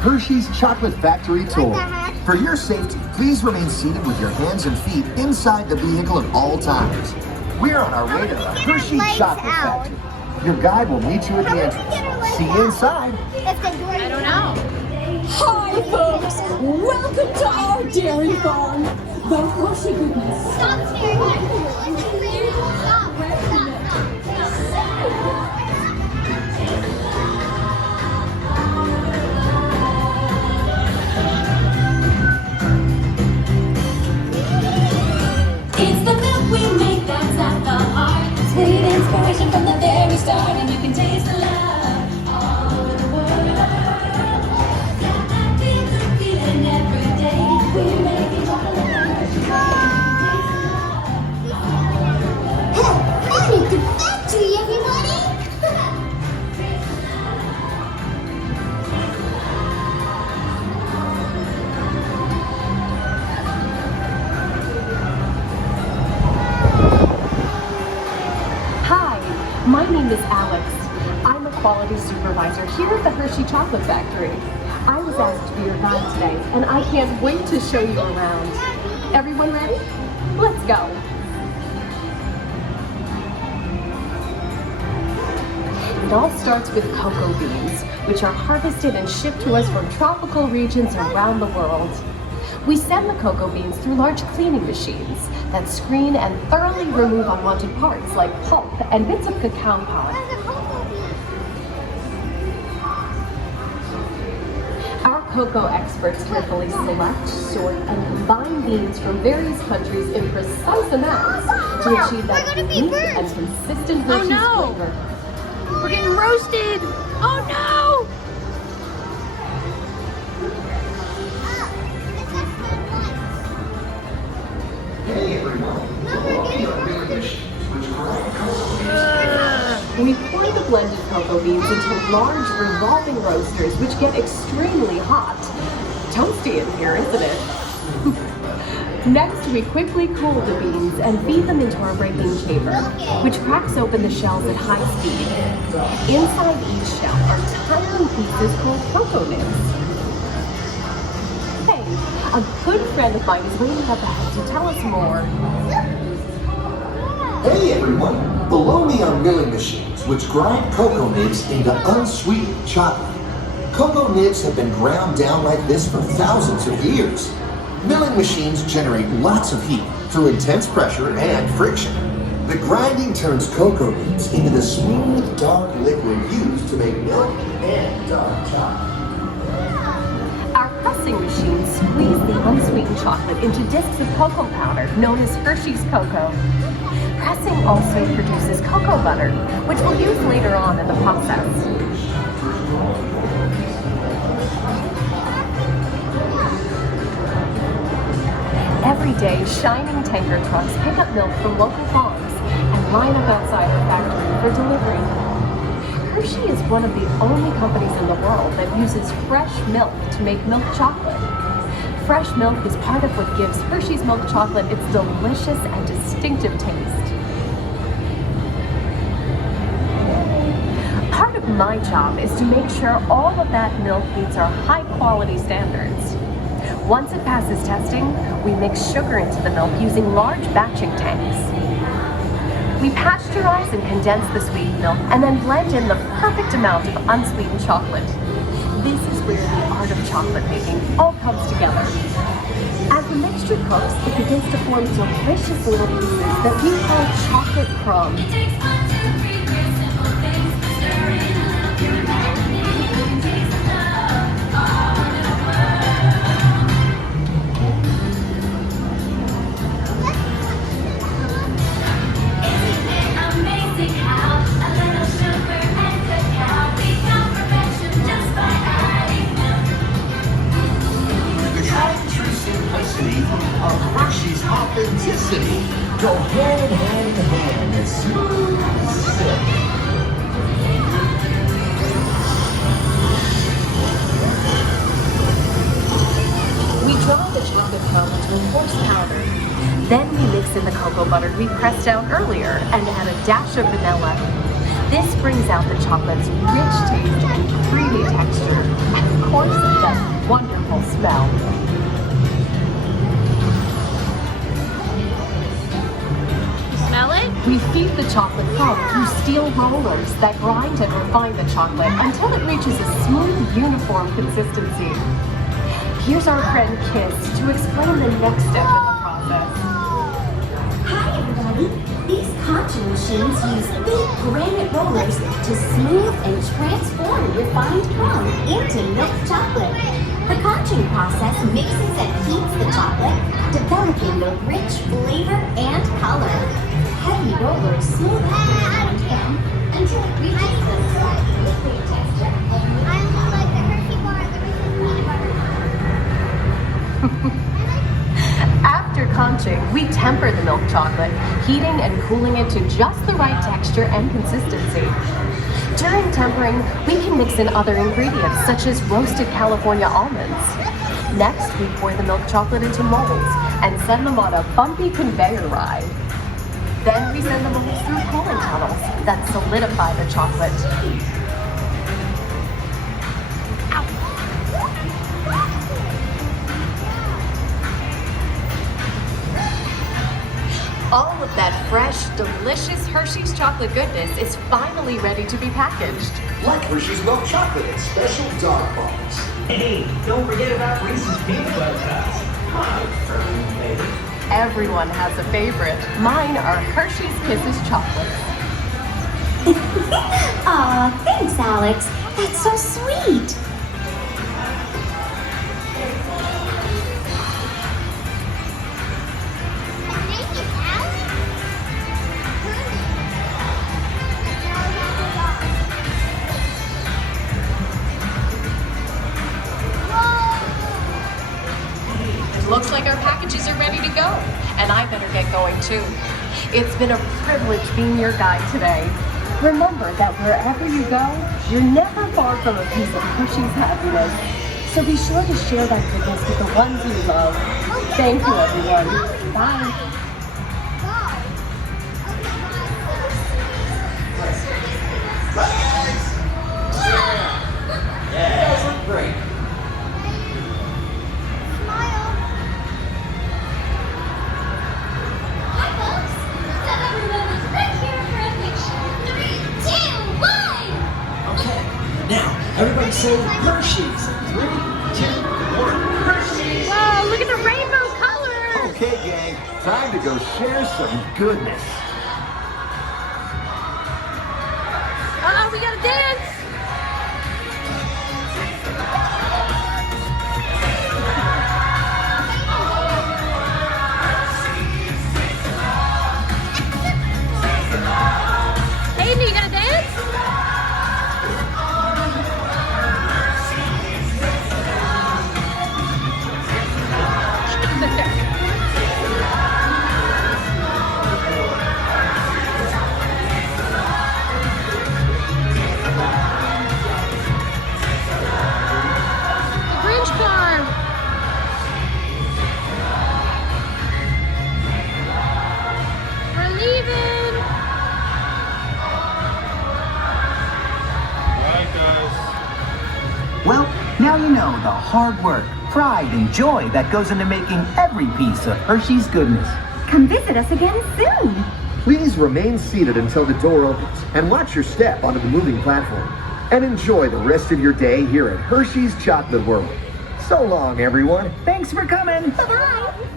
Hershey's Chocolate Factory tour. For your safety, please remain seated with your hands and feet inside the vehicle at all times. We're on our way to the Hershey Chocolate Factory. Your guide will meet you at the entrance. See you inside. I don't know. Hi, folks. Welcome to our dairy farm. The Hershey goodness. Stop staring at me. Stop. It's the milk we make that's at the heart. Sweet inspiration from the very start, and you can taste the love all over the world. Got that feeling every day. We're making chocolate. I'm at the factory, everybody. Hi, my name is Alex. I'm a quality supervisor here at the Hershey Chocolate Factory. I was asked to be your guide today, and I can't wait to show you around. Everyone ready? Let's go. It all starts with cocoa beans, which are harvested and shipped to us from tropical regions around the world. We send the cocoa beans through large cleaning machines that screen and thoroughly remove unwanted parts like pulp and bits of cacao pod. Our cocoa experts carefully select, sort, and combine beans from various countries in precise amounts to achieve that unique and consistent Hershey's flavor. We're getting roasted. Oh no! Hey everyone. We pour the blended cocoa beans into large revolving roasters, which get extremely hot. Toasty in here, isn't it? Next, we quickly cool the beans and feed them into our breaking chamber, which cracks open the shells at high speed. Inside each shell are tiny pieces called cocoa nibs. Hey, a good friend of mine is waiting up ahead to tell us more. Hey everyone. Below me are milling machines which grind cocoa nibs into unsweetened chocolate. Cocoa nibs have been ground down like this for thousands of years. Milling machines generate lots of heat through intense pressure and friction. The grinding turns cocoa beans into the smooth, dark liquid used to make milk and dark chocolate. Our pressing machines squeeze the unsweetened chocolate into discs of cocoa powder known as Hershey's cocoa. Pressing also produces cocoa butter, which we'll use later on in the process. Every day, shining tanker trucks pick up milk from local farms and line up outside our factory for delivery. Hershey is one of the only companies in the world that uses fresh milk to make milk chocolate. Fresh milk is part of what gives Hershey's milk chocolate its delicious and distinctive taste. Part of my job is to make sure all of that milk meets our high quality standards. Once it passes testing, we mix sugar into the milk using large batching tanks. We pasteurize and condense the sweetened milk and then blend in the perfect amount of unsweetened chocolate. This is where the art of chocolate making all comes together. As the mixture cooks, it begins to form delicious little pieces that we call chocolate crumbs. Of Hershey's authenticity go hand in hand and smooth silk. We draw the chocolate foam into a coarse powder. Then we mix in the cocoa butter we pressed out earlier and add a dash of vanilla. This brings out the chocolate's rich taste and creamy texture, and of course, that wonderful smell. Smell it? We feed the chocolate foam through steel rollers that grind and refine the chocolate until it reaches a smooth, uniform consistency. Here's our friend Kiss to explain the next step in the process. Hi everybody! These conching machines use big granite rollers to smooth and transform refined foam into milk chocolate. The conching process mixes and heats the chocolate, developing the rich flavor and color. Heavy rollers smooth out the refined foam until it reaches the soft liquid texture of milk. I like the Hershey bar, the Reese's peanut butter. After conching, we temper the milk chocolate, heating and cooling it to just the right texture and consistency. During tempering, we can mix in other ingredients such as roasted California almonds. Next, we pour the milk chocolate into molds and send them on a bumpy conveyor ride. Then we send the molds through cooling tunnels that solidify the chocolate. All of that fresh, delicious Hershey's chocolate goodness is finally ready to be packaged. Like Hershey's milk chocolate in special dog bottles. Hey, don't forget about Reese's peanut butter cups. My favorite. Everyone has a favorite. Mine are Hershey's Kisses chocolates. Aw, thanks, Alex. That's so sweet. Looks like our packages are ready to go, and I better get going too. It's been a privilege being your guide today. Remember that wherever you go, you're never far from a piece of Hershey's happiness. So be sure to share that goodness with the ones you love. Thank you, everyone. Bye. Yeah, those look great. Hi, folks. So everyone is right here for a picture. 3, 2, 1. Okay, now everybody say Hershey's. 3, 2, 1. Hershey's. Whoa, look at the rainbow color! Okay, gang, time to go share some goodness. Uh-oh, we gotta dance! Hayden, you gonna dance? Grinch farm. We're leaving. Well, now you know the hard work, pride, and joy that goes into making every piece of Hershey's goodness. Come visit us again soon. Please remain seated until the door opens and watch your step onto the moving platform. And enjoy the rest of your day here at Hershey's Chocolate World. So long, everyone. Thanks for coming. Bye-bye.